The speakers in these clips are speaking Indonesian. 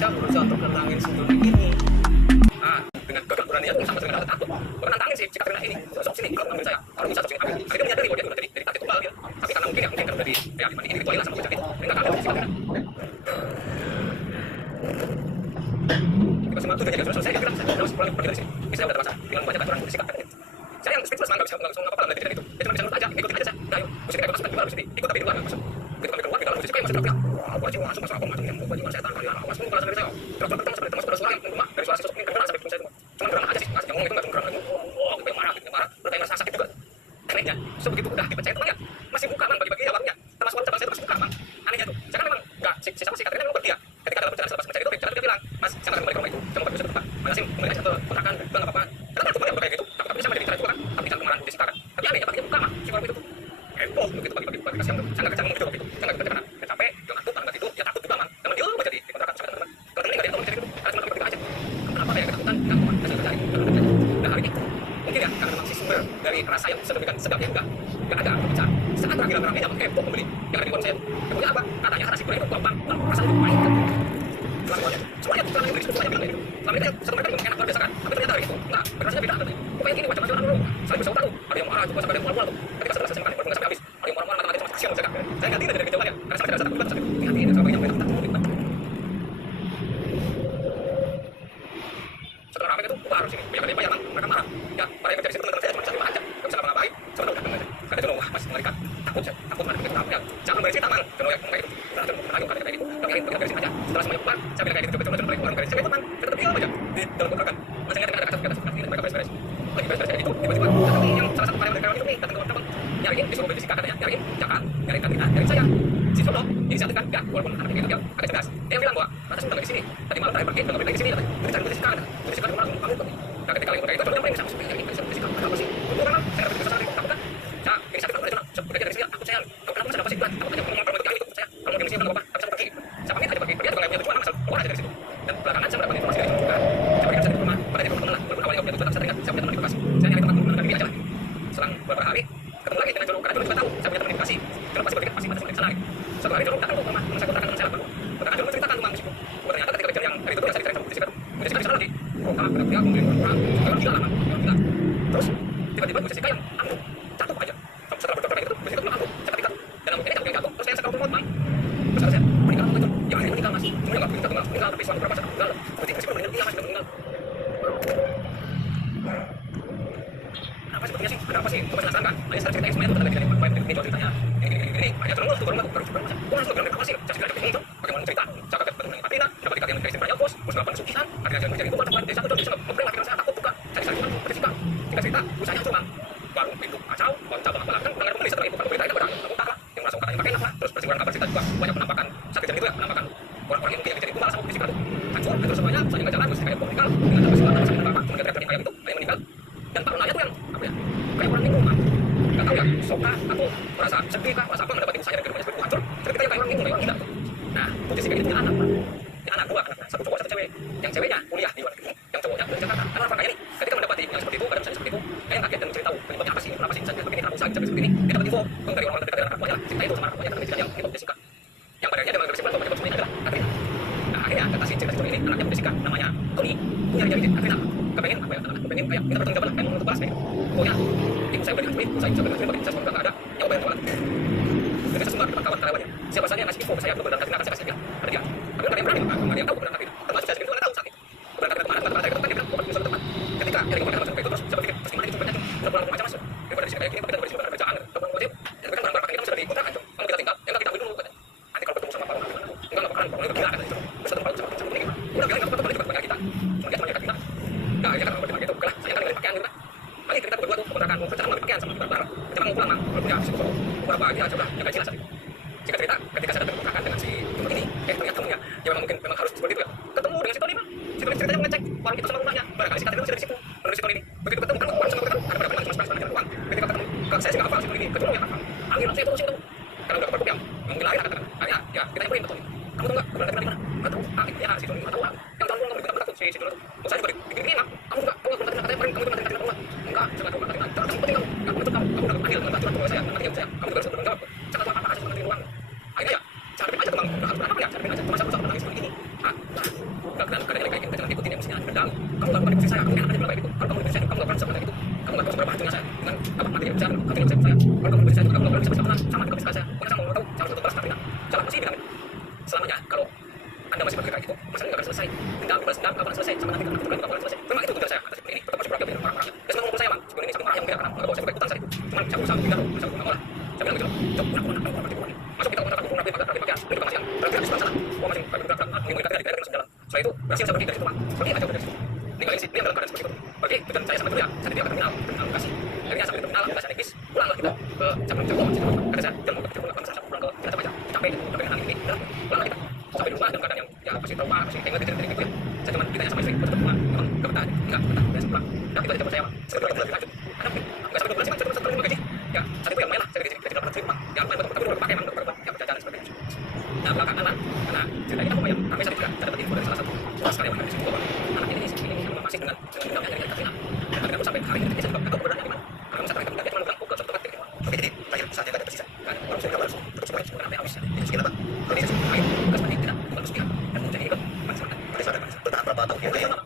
saya berusaha untuk nenangin si Joni ini. Nah, dengan kegagalan dia sama dengan rasa takut, gue nantangin si Katrina ini, sok sini, kalau ngambil saya, kalau bisa sok sini ambil. Akhirnya menyadari bahwa dia udah dari taktik tunggal dia, tapi karena mungkin karena dari keyakinan ini itu langsung jadi nggak kaget si Katrina. Kita semua tuh jadi selesai, dia bilang saya harus pulang pergi dari sini. Bisa udah terpaksa dengan banyak aturan bersikap katanya. Saya yang speechless nggak bisa ngapa-apa dari kejadian itu. Dia cuma bisa nurut aja, ikutin aja saya. Nah, yuk, mesti kita masuk gimana mesti ikut tapi di luar nggak masuk. Begitu kami keluar di dalam musik kayak masih teriak, wah, wajib masuk apa macam yang wajib saya tahan kalian, awas nunggu dari saya. Terus termasuk pada suara yang rumah dari suara sosok ini kedengaran sampai pun saya semua. Cuma gerang aja sih, nggak ngomong itu nggak cuma gerang. Wah, kayak marah, berarti merasa sakit juga. Anehnya, sebegitu udah dipercaya temannya, masih buka man bagi-bagi ya warungnya. Termasuk cabang saya itu masih buka man. Anehnya tuh, saya kan memang nggak si sama si Katrina memang pergi ya. Ketika dalam perjalanan selepas mencari topik, dia bilang, Mas, saya akan kembali ke rumah itu, saya mau pergi ke mana sih kembali aja ke kontrakan, bilang nggak apa-apa. Karena cuma dia kayak gitu, tapi sama jadi cara juga kan, tapi jangan kemarin Jessica kan. Tapi anehnya pagi dia buka man, si warung itu tuh. Heboh begitu pagi-pagi buka dikasih yang saya nggak kencang ngomong gitu waktu itu, saya nggak kencang karena capek, dia ngantuk, karena nggak tidur, dia takut juga man. Temen dia aja di kontrakan sama teman-teman. Kalau temen nggak ada yang ngomong gitu, karena cuma tiba-tiba aja. Kenapa ya ketakutan, nggak kuat, saya cari. Nah hari ini mungkin ya karena memang si sumber dari rasa yang sedemikian sedapnya enggak ada berbicara. Saat rame-ramenya heboh pembeli yang ada di warung saya. Hebohnya apa? Katanya nasi goreng itu gampang, rasanya itu pahit kan. Semuanya tuh yang beli semuanya bilang gitu. Selama ini satu mereka enak luar biasa kan, tapi ternyata hari itu enggak, rasanya beda katanya. Pokoknya gini macam-macam dulu. Saling bersahutan tuh, ada yang marah juga sampai ada yang mual-mual tuh. Ketika saya selesai makan, baru nggak sampai habis. Ada yang mual-mual mata-mata cuma kasihan saya kan. Saya ganti dari kejauhannya, karena sampai ada rasa takut juga sampai hati-hati ini sampai yang merah takut. Setelah ramai itu baru sini, banyak yang mereka marah. Ya, mereka yang mencari situ teman-teman saya cuma bisa lima aja, nggak bisa ngapa-ngapain. Sebenarnya udah datang aja. Kata Jono, wah masih mengerikan. Takut mana begitu takutnya. Jangan berisik taman. Jono yang ngomong kayak gitu. Udah Jono lagi kata kayak gitu. Biarin kita beresin aja. Setelah semuanya keluar, saya bilang kayak gitu. Coba Jono balik keluar beresin. Saya teman, kita tetap diam aja di dalam kontrakan. Masih nggak ada kata-kata ini mereka beres-beres. Lagi beres-beres kayak gitu, tiba-tiba datang yang salah satu karyawan dari itu nih, datang ke teman-teman. Nyariin disuruh beli Jessica katanya, nyariin jangan, nyariin Katrina, nyariin saya. Si Jono inisiatif kan, enggak, walaupun anaknya kayak agak cerdas. Dia bilang bahwa masa sudah di sini. Tadi malam terakhir pergi, udah balik lagi sini. Jadi cari Jessica, Jessica di rumah kamu tuh. Nah, ketika lagi itu, Jono yang paling bisa masuk. Ini bisa Jessica, apa sih? Betul kan? Saya dapat kesalahan itu, takut kan? Saya ini sakit udah Jono, udah dari sini, aku saya. Kamu kenapa masih apa sih? Aku aja ngomong perlu itu saya. Kalau mau di sini apa-apa, tapi saya pergi. Saya pamit aja pergi. Pergi atau enggak punya tujuan, asal keluar aja dari situ. Dan belakangan saya mendapat informasi dari Jono juga. Saya pergi di rumah, pada di rumah lah. Walaupun awalnya punya tujuan, saya teringat, saya punya teman di Bekasi. Saya nyari tempat teman di aja lah. Selang beberapa hari, ketemu lagi dengan Jono, karena Jono juga tahu saya punya teman di Bekasi. Jono pasti berpikir pasti masih di sana. Suatu hari Jono datang ke rumah, saya kontrakan teman saya baru. Kontrakan Jono menceritakan tentang musikku. Ternyata ketika kejadian yang hari itu yang saya dicari sama Jessica, Jessica di sana lagi. Oh, karena dia ngomongin orang, kalau gila lama, gila. Terus tiba-tiba Jessica yang anggup, jatuh aja. Setelah berdoa kayak gitu, Jessica bilang anggup, saya ketika dan ini kan jatuh, terus saya sekarang mau main. Terus saya meninggal itu, yang ini meninggal mas, cuma nggak meninggal, tapi suatu berapa saat meninggal. Berarti Jessica meninggal, dia masih meninggal. Apa sebetulnya sih? Ada apa sih? Coba jelaskan kan? Saya cerita yang semuanya itu tadi ini jual ceritanya. Ini, aja terus tuh baru masuk. Gua langsung bilang apa sih? Saya cerita ini tuh, bagaimana cerita? Saya kaget ketemu dengan Katrina, dapat dikatakan dari Katrina bos, terus ngapain sukihan? Katrina jangan mencari itu, ada desa tuh bisa ngobrol lagi saya takut juga. Saya cari Jessica, kita cerita, usahanya cuma baru pintu kacau, kacau banget kan dengar pembeli setelah itu kan berita itu pada aku tak yang merasa katanya pakai apa? Terus bersinggungan kabar cerita juga banyak penampakan saat kejadian itu ya penampakan orang-orang yang mungkin yang kejadian itu malah sama Jessica tuh hancur hancur semuanya, saya nggak jalan terus kayak meninggal dengan sampai sekarang sampai bapak kemudian teriak ayam itu ayam meninggal dan Pak Naya tuh yang apa ya kayak orang linglung mah nggak tahu ya soka atau merasa sedih kah merasa apa nggak dapat ibu saya dari rumahnya seperti hancur cerita kayak orang linglung kayak orang gila tuh. Nah Bu Jessica ini punya anak Pak, punya anak dua anaknya, satu cowok satu cewek, yang ceweknya kuliah di luar negeri, yang cowoknya dari Jakarta. Karena orang kaya nih ketika mendapati yang seperti itu pada misalnya seperti itu kayak kaget dan mencari tahu penyebabnya apa sih, kenapa sih misalnya begini, kenapa usaha sampai seperti ini, dia dapat info dari orang terdekat dari anak buahnya lah, cerita itu sama anak buahnya tentang yang penyebab Jessica yang pada akhirnya dia mengambil kesimpulan bahwa penyebab semuanya adalah Katrina. Nah akhirnya kata si cerita ini anaknya Jessica namanya Tony punya nyari Katrina kepengen apa ya kepengen kayak minta bertanggung jawab lah kayak mau menutup balas kayak pokoknya ibu saya udah dihancurin, saya bisa berhancurin bagi saya semua nggak ada yang bayar keuangan. Jadi saya semua di depan kawan karyawannya siapa saja yang ngasih info ke saya kebenaran Katrina akan saya kasih dia ada dia tapi ada yang berani nggak ada yang tahu kebenaran Katrina termasuk saya sendiri itu nggak tahu saat itu kebenaran Katrina kemana saya ketemu kan dia bilang obat bisa teman ketika yang informasi langsung kayak itu terus saya pikir terus gimana itu cuma udah pulang macam masuk daripada di sini kayak gini tapi dari sini benar bacaan teman wajib tapi kan barang-barang kita sudah dikontrakan tuh kamu kita tinggal yang kita ambil dulu katanya nanti kalau ketemu sama Pak Ronald enggak bakalan Pak Ronald gila katanya itu terus ketemu sama ini udah bilang nggak ketemu juga kepada kita cuma dia cuma Katrina nggak ya kan berarti gitu lah saya kan nggak pakaian gitu kali kita berdua tuh kontrakan mau rencana nggak pakaian sama kita bareng kita mau pulang mang kalau punya sih beberapa aja coba yang kecil saja. Jika cerita ketika saya datang kontrakan dengan si Tony ini ternyata temunya ya memang harus seperti itu ya ketemu dengan si Tony mah si Tony ceritanya ngecek warung itu sama rumahnya barangkali si Katrina masih ada di situ menurut si Tony ini begitu ketemu kan uang sama kita ada berapa cuma sebelas dengan uang ketika ketemu kalau saya sih nggak hafal si Tony ini ketemu yang hafal angin saya itu ketemu karena udah kepergok yang mungkin lain katakan ya kita nyamperin ke Tony kamu tahu nggak kebenaran Katrina di mana nggak tahu ya si Tony nggak tahu yang tahu nggak berita takut si Tony saya juga bikin ini mak kamu juga tahu nggak Katrina katanya kamu itu Katrina rumah enggak saya nggak tahu Katrina kamu penting kamu itu kamu udah panggil dengan batuan saya nanti saya kamu juga harus bertanggung jawab saya nggak tahu apa aja tentang uang akhirnya ya cari aja teman harus apa ya cari aja cuma saya berusaha menangis seperti ini kamu lakukan di posisi saya, kamu enak aja bilang kayak gitu. Kalau kamu di posisi saya, kamu nggak pernah bisa bilang kayak gitu. Kamu nggak tahu seberapa hancurnya saya dengan apa materi yang saya, hati yang saya. Kalau kamu di posisi saya, kamu nggak pernah bisa bersama sama dengan posisi saya. Pokoknya saya mau tahu, saya harus betul balas Katrina. Salah apa sih bilang selamanya kalau Anda masih berpikir kayak gitu, masalah nggak akan selesai. Tinggal balas dendam, nggak akan selesai. Sama nanti nggak akan selesai. Memang itu tugas saya. Atas seperti ini, tetap masih berakhir dengan orang-orangnya. Dan semua ngumpul saya, Bang. Sebenarnya ini satu orang yang mungkin akan nggak bawa saya berikutan saat itu. Cuman saya berusaha untuk pindah, berusaha untuk mengolah. Saya bilang gitu loh, coba pulang, masuk kita kontrak dengan pakai dan juga kasihan. Berarti di sebelah sana, wah masih kami bergerak mengimuni Katrina di daerah dalam. Setelah itu berhasil saya pergi dari situ, Bang. Pergi aja dari situ. Ninggalin sini dalam keadaan seperti itu. Pergi, dan saya sampai dulu ya. Saya tidak ke terminal lokasi. Akhirnya sampai di terminal, saya naik bis, pulanglah kita ke Cabang Jawa. Kata saya, jangan mau ke Jawa, saya pulang ke Jakarta aja. Capek, capek dengan ini. Pulanglah kita. Sampai di rumah dalam keadaan yang ya pasti trauma, pasti ingat diri gitu ya. Saya cuma ditanya sama istri, betul rumah, memang kebetulan enggak, biasa pulang. Dan kita tidak percaya, Bang. Setelah kita lanjut. Ada mungkin enggak sampai 2 bulan sih, Bang. Saya terus gaji. Ya, saat itu yang lumayan lah, saya gaji tidak pernah terima. Ya, lumayan betul, tapi udah pakai emang udah berapa ya perjalanan seperti itu. Nah, belakangan lah, karena ceritanya lumayan ramai saya juga dapat info dari salah satu bos sekali yang ada di situ bahwa anak ini masih dengan dendamnya dari Katrina. Dan Katrina pun sampai hari ini saya juga nggak tahu keberadaannya di mana. Karena misalkan Katrina dia cuma bilang pukul satu tempat gitu. Oke, jadi terakhir saatnya nggak ada tersisa. Kan, baru saya kabar langsung terus semuanya sampai habis. Jadi sekian apa? Jadi akhir tugas mandi tidak bukan sepihak dan menjadi ikut masyarakat. Pada saat bertahan berapa tahun? Lumayan lama.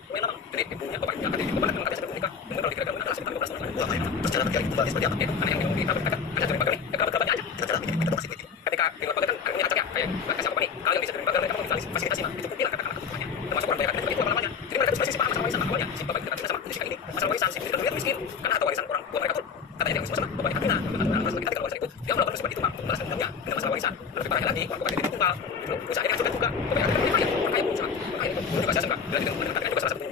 Jadi ibunya bapaknya akan jadi bapak dan sampai menikah. Kemudian kalau dikira-kira anak sekitar 15 tahun. Wah, terus jalan berjalan kembali seperti apa? Itu karena yang kita berkata ada dari bagian ya kalau aja. Jalan ini kita masih begitu. Ketika di luar bagian kan akhirnya acak ya kayak kasih apa nih? Kalau yang bisa dari bagian mereka mau fasilitasi mah itu pun katakan kebutuhannya. Termasuk orang banyak itu apa namanya? Jadi mereka bisa paham masalah warisan awalnya. Si bapak kita sama kondisi kayak ini. Masalah warisan si itu miskin karena harta warisan orang tua mereka tuh katanya dia sama bapaknya Katrina. Masalah kita kalau warisan itu dia melakukan seperti itu Bang, untuk membalaskan dendamnya dengan masalah warisan. Lebih parahnya lagi, kalau bapaknya jadi tunggal. Usahanya kan sudah juga. Bapaknya Katrina kaya, orang kaya usaha. Makanya itu juga saya suka. Bila dengan Katrina juga salah satu